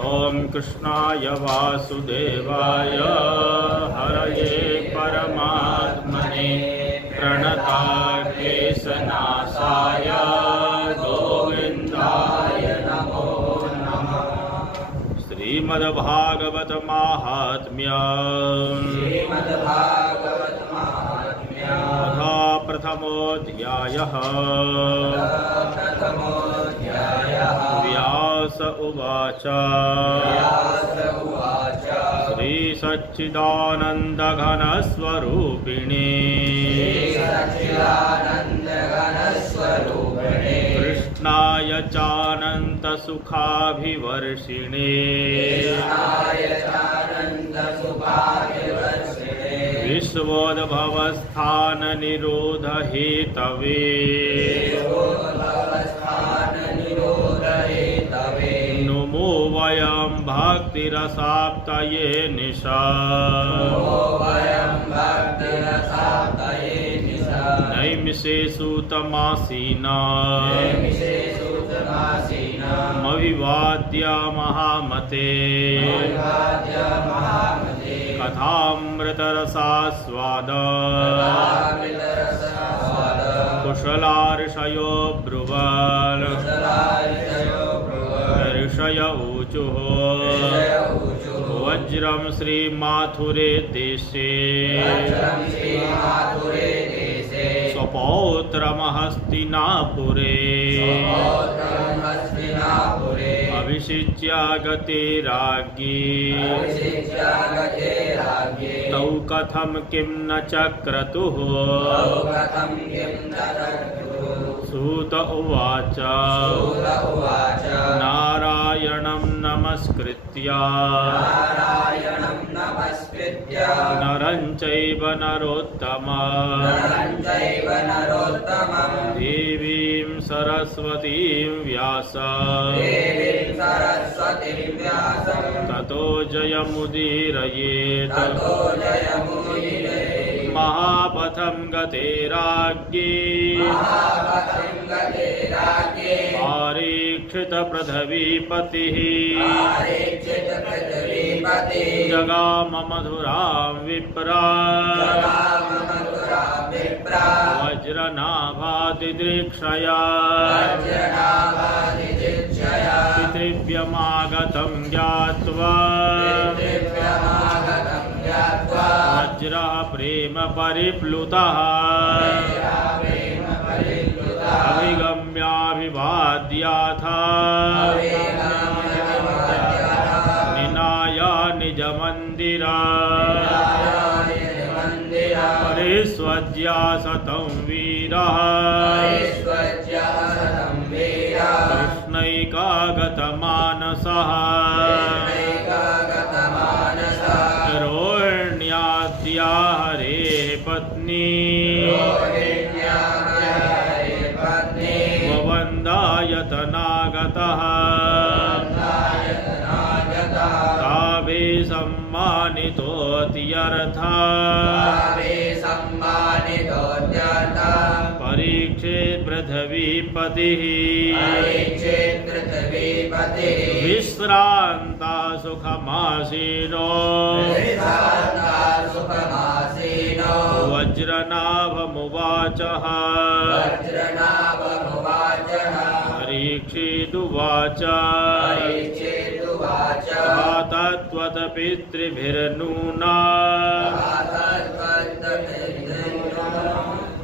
ॐ कृष्णाय वासुदेवाय हरये परमात्मने प्रणताकेशनाशाय गोविन्दाय नमो नमः। श्रीमद्भागवत माहात्म्यम् अथा प्रथमोऽध्यायः। व्यास उवाच श्रीसच्चिदानन्दघनस्वरूपिणे कृष्णाय चानन्तसुखाभिवर्षिणे विश्वोद्भवस्थाननिरोधहेतवे नुमो वयं भक्तिरसाप्तये निशा नैमिषे सूतमासीना मविवाद्य महामते कथामृतरसास्वाद कुशलार्षयो ब्रुवन् ऋषय ऊचुः वज्रं श्रीमाथुरे देशे स्वपौत्रमहस्तिनापुरे अभिषिच्य गते राज्ञी तौ कथं किं न चक्रतुः। सूत उवाच नारायणं नमस्कृत्य नरं चैव नरोत्तमं देवीं सरस्वतीं व्यासं ततो जयमुदीरयेत्। महापथं गते राज्ञी परीक्षितपृथ्वीपतिः जगाम मधुरां विप्रा वज्रनाभादिदृक्षया पितृभ्यमागतं ज्ञात्वा वज्रः प्रेम परिप्लुतः अभिगम्याभिवाद्याथ निनाय निजमन्दिरा परिस्वज्या सतं वीरः कृष्णैकागतमानसः रोहिण्याद्या हरेः पत्नी ववन्दायतनागतः तावे सम्मानितोऽत्यर्थः परीक्षेत् पृथ्वीपतिः विश्रान्ता सुखमासीनो वज्रनाभमुवाचः परीक्षिदुवाच तत्त्वत पितृभिर्नूना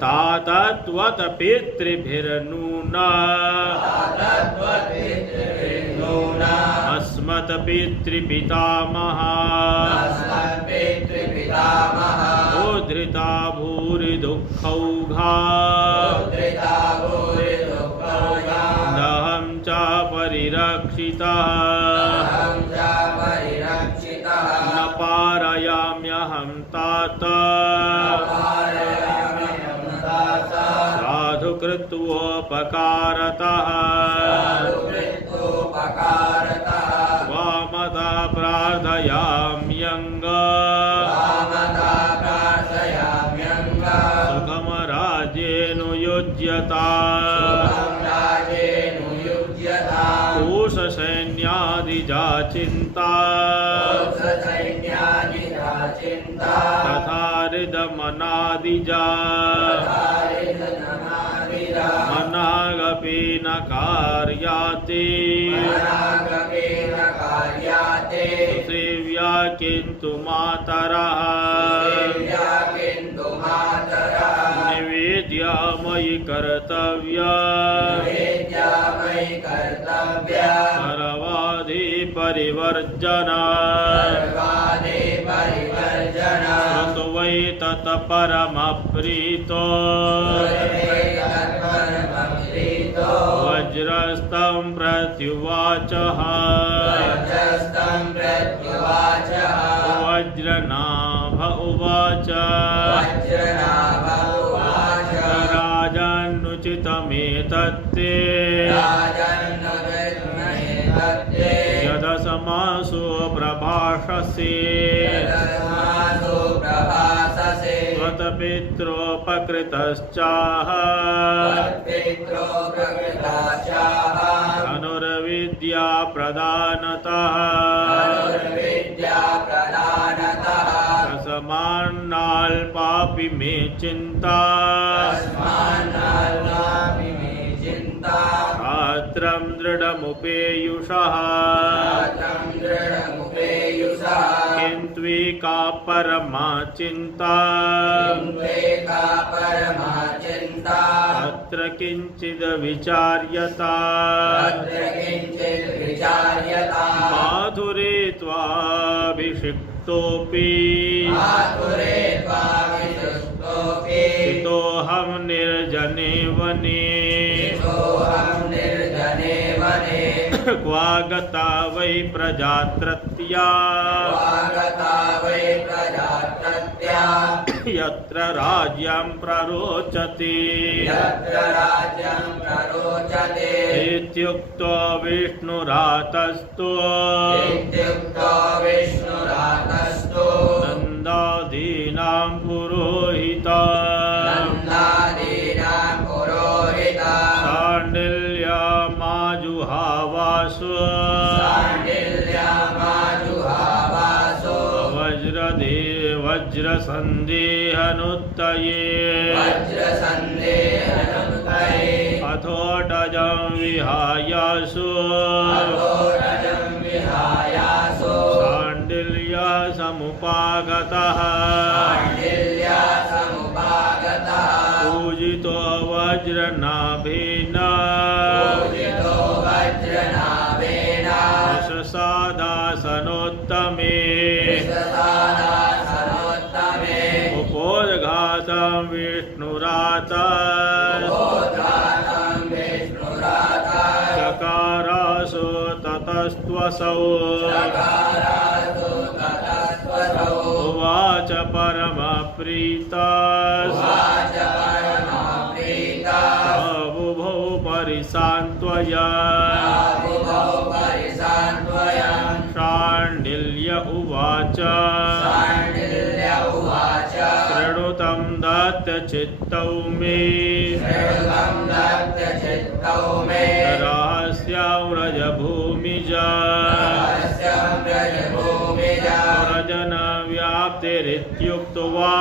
तातत्वत पितृभिर्नूना अस्मत् पितृपितामहा उद्धृता भूरि दुःखौघा नहं च परिरक्षितः न पारयाम्यहं तात साधु कृत्वोपकारतः स्वामता प्रार्थयाम्यङ्ग सुखमराज्येऽनुयुज्यता कोशसैन्या सैन्यादिजा चिन्ता तथा हृदमनादिजा मनागपि न कार्याते सेव्या किन्तु मातरः निवेद्या मयि कर्तव्या सर्वादि परिवर्जना ततो वै तत् परमप्रीतो वज्रस्तं प्रत्युवाचः वज्रनाभ उवाच राजन्नुचितमेतत्ते यदसमासो प्रभाषसे त्वत्पित्रोपकृतश्चाह धनुर्विद्या प्रदानतः तस्मान्नाल्पापि मे चिन्ता शास्त्रं दृढमुपेयुषः किन्त्विका परमा चिन्ता तत्र किञ्चिद् विचार्यता माधुरे त्वाभिषिक्तोऽपि स्थितोऽहं निर्जने वने क्वा गता वै प्रजात्रत्या यत्र राज्यं प्ररोचते इत्युक्तो विष्णुरातस्तो नन्दादीनां पुरोहिता शाण्डिल्यमाजुहावासो वज्रसन्देहनुत्तये अथोटजं विहायासो शाण्डिल्यसमुपागतः पूजितो वज्रनाभेन सादासनोत्तमे उपोद्घातं विष्णुरात चकारासो ततस्त्वसौ उवाच परमप्रीता बुभौ परिसान्त्वया शाण्डिल्य उवाच शृणुतं दत्तचित्तौ मे रहस्यं व्रजभूमिजा व्रजनव्याप्तिरित्युक्त्वा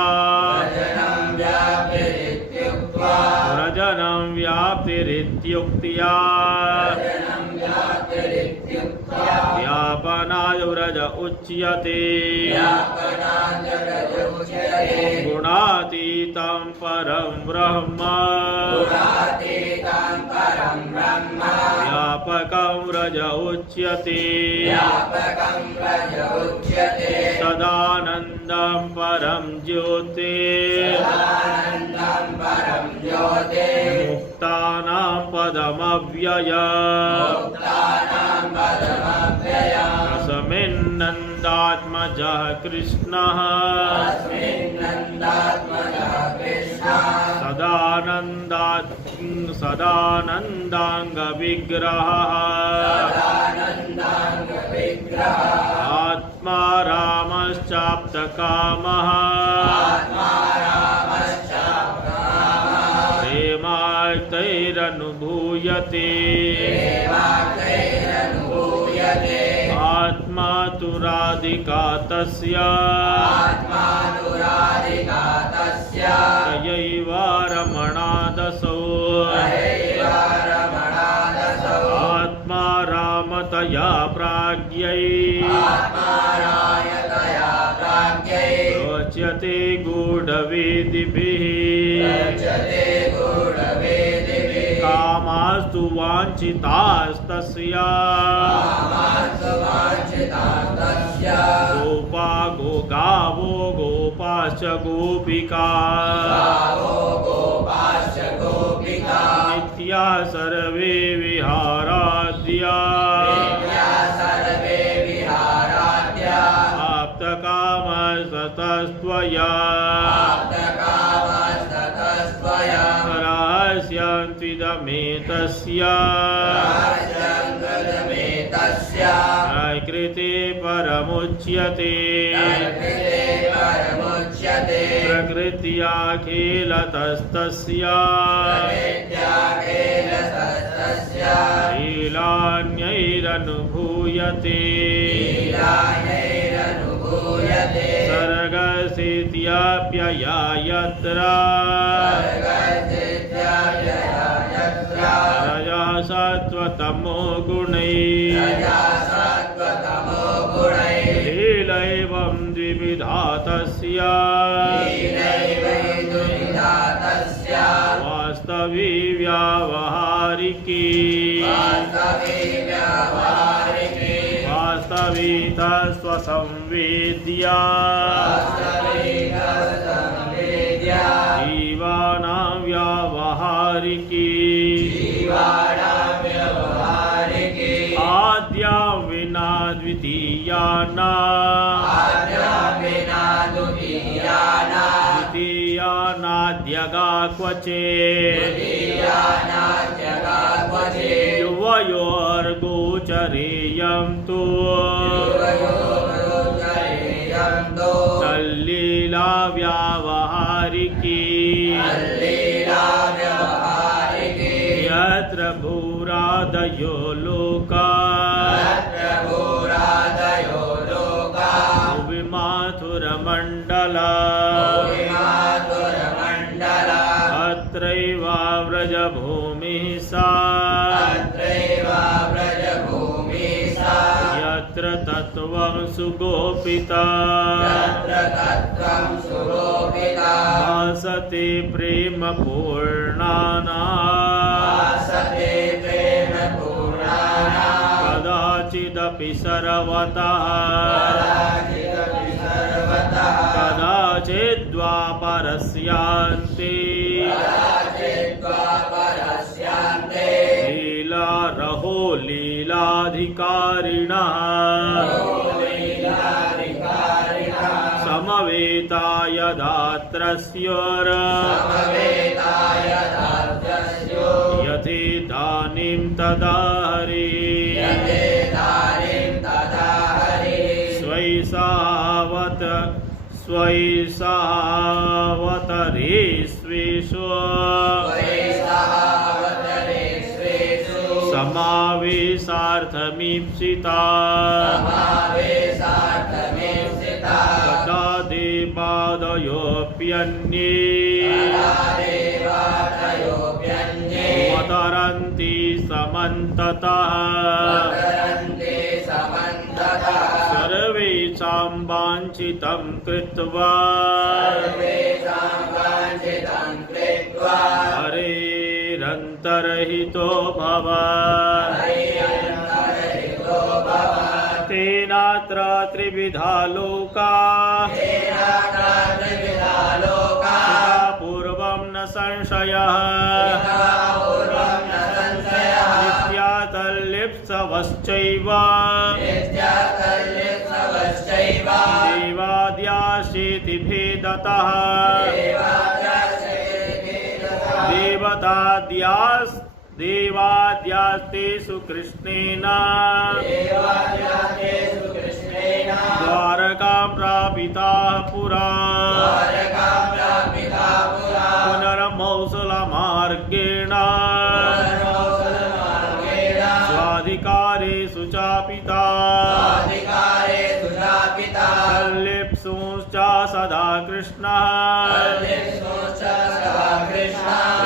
व्रजनं व्याप्तिरित्युक्त्या व्यापनाय व्रज उच्यते गुणातीतं परं ब्रह्म व्यापकं व्रज उच्यते सदानन्दं परं ज्योतिः मुक्तानां पदमव्ययम् अस्मिन्नन्दात्मजः कृष्णः सदानन्दाङ्गविग्रहः आत्मा रामश्चाप्तकामः प्रेमार्तैरनुभूयते आत्मा तु राधिका तस्य तयैव रमणादसौ आत्मा रामतया प्राज्ञै रोच्यते गूढवेदिभिः कामास्तु वाञ्छितास्तस्य गोपा गोगावो गोपाश्च गोपिका नित्या सर्वे विहाराद्या आप्तकामस्ततस्त्वया रहस्यन्त्विदमेतस्य कृते परमुच्यते प्रकृत्याखिलतस्तस्य लीलान्यैरनुभूयते सर्गसिद्ध्यप्यया यत्र रजः सत्त्वतमो गुणैः लीलैवं द्विविधा तस्य वास्तवी व्यावहारिकी वास्तविकः स्वसंवेद्या जीवानां व्यावहारिकी आद्या विना द्वितीयाना द्वितीयानाद्यगा क्वचित् युवयोर्गोचरेयं तु तल्लीला व्यावहारिकी यत्र भूरादयो लोका भुविमाथुरमण्डला अत्रैव व्रजभूमिः सा यत्र तत्त्वं सुगोपिता भासते प्रेमपूर्णानां कदाचिदपि सर्वतः कदाचिद्वापरस्यान्ते लीला रहो लीलाधिकारिणः समवेता यदात्रस्योर यथेदानीं तदा स्वैसावतरेष्वेषु समावेशार्थमीप्सिता तदा देवादयोऽप्यन्ये अवतरन्ति समन्ततः सर्वेषां वाञ्छितं कृत्वा हरेरन्तर्हितो भव तेनात्र त्रिविधा लोका पूर्वं न संशयः नित्यातल्लिप्सवश्चैव देवाद्याशीति भेदतः देवाद्यास्तेषु कृष्णेन द्वारकां प्रापिताः पुरा पुनर्मौसलमार्गेण स्वाधिकारेषु चापिता सदा कृष्णः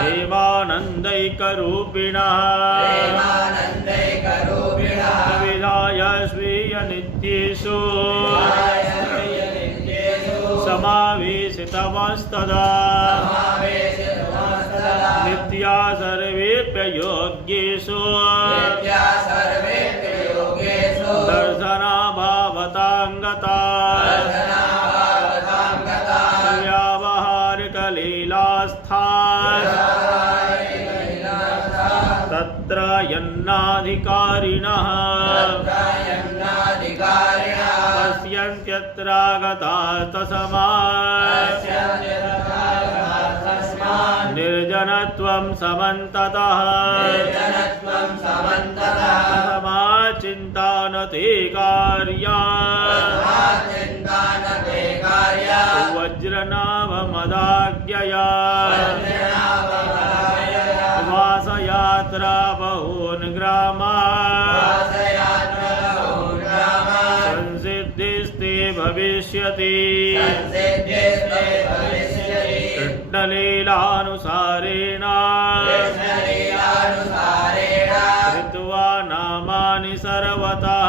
प्रेमानन्दैकरूपिणः विधाय स्वीय नित्येषु समावेशितमस्तदा नित्या सर्वेभ्य योग्येषु दर्शनाभावताङ्गता व्यावहारिकलीलास्था तत्र यन्नाधिकारिणः पश्यन्त्यत्रागतास्तस्मात् निर्जनत्वं समन्ततः तस्मात् चिन्ता न ते कार्या वज्रनाभमदाज्ञया वासयात्रा बहून् ग्रामान् संसिद्धिस्ते भविष्यति कृष्णलीलानुसारेण कृत्वा नामानि सर्वतः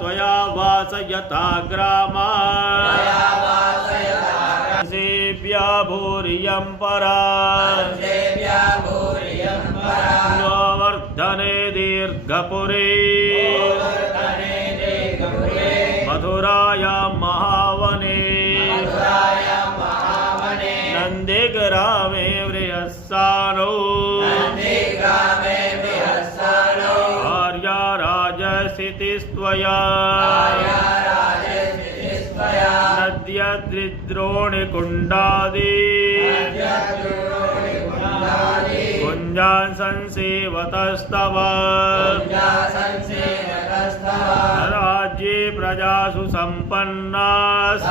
त्वया वासयता ग्रामान् सेव्या भूरियं परा वर्धने दीर्घपुरे मथुरायां महावने नन्दिग्रामे बृहस्सानो आर्या राजस्थितिस्त्वया नद्यद्रिद्रोणिकुण्डादि कुञ्जान् संसेवतस्तव राज्ये प्रजासु सम्पन्नास्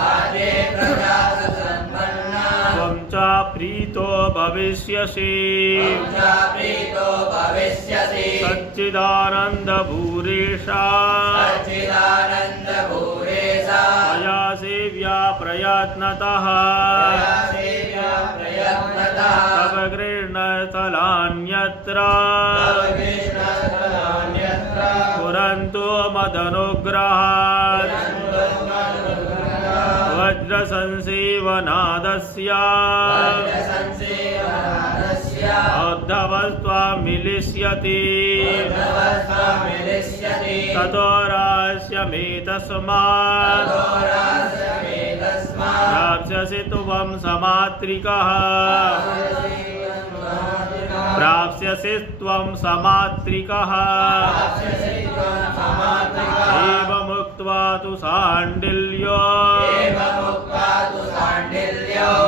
त्वं च प्रीतो भविष्यसि सच्चिदानन्दभूरिशा त्वया सेव्या प्रयत्नतः तव गृह्णस्थलान्यत्र पुरन्तु मदनुग्रहात् वज्रसंसेवनादस्य औद्धवस्त्वां मिलिष्यति ततो रास्यमेतस्मात् प्राप्स्यसि त्वं समात्रिकः प्राप्स्यसि त्वं समात्रिकः एवमुक्त्वा तु साण्डिल्यो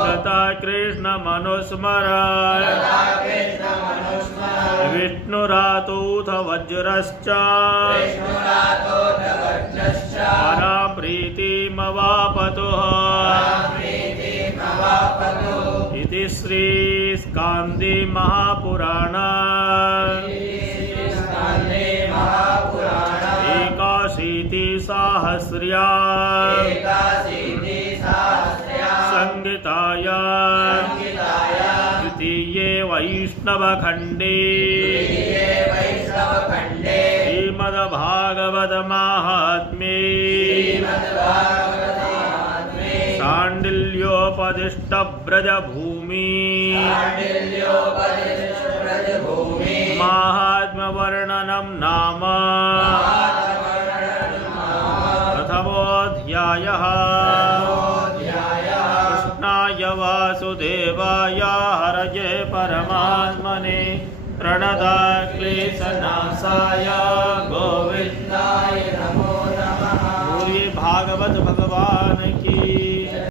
तथा कृष्णमनुस्मरन् विष्णुरातोऽथ वज्रश्च परां प्रीतिमवापतुः इति श्रीस्कान्दे महापुराणे एकाशीतिसाहस्र्या संहितायां द्वितीये वैष्णवखण्डे श्रीमद्भागवत महात्म्ये शाण्डिल्योपदिष्टव्रजभूमि माहात्म्यवर्णनं नाम प्रथमोऽध्यायः। कृष्णाय वासुदेवाय हरये परमात्मने प्रणतक्लेशनाशाय गोविन्दाय नमो नमः। भागवत भगवान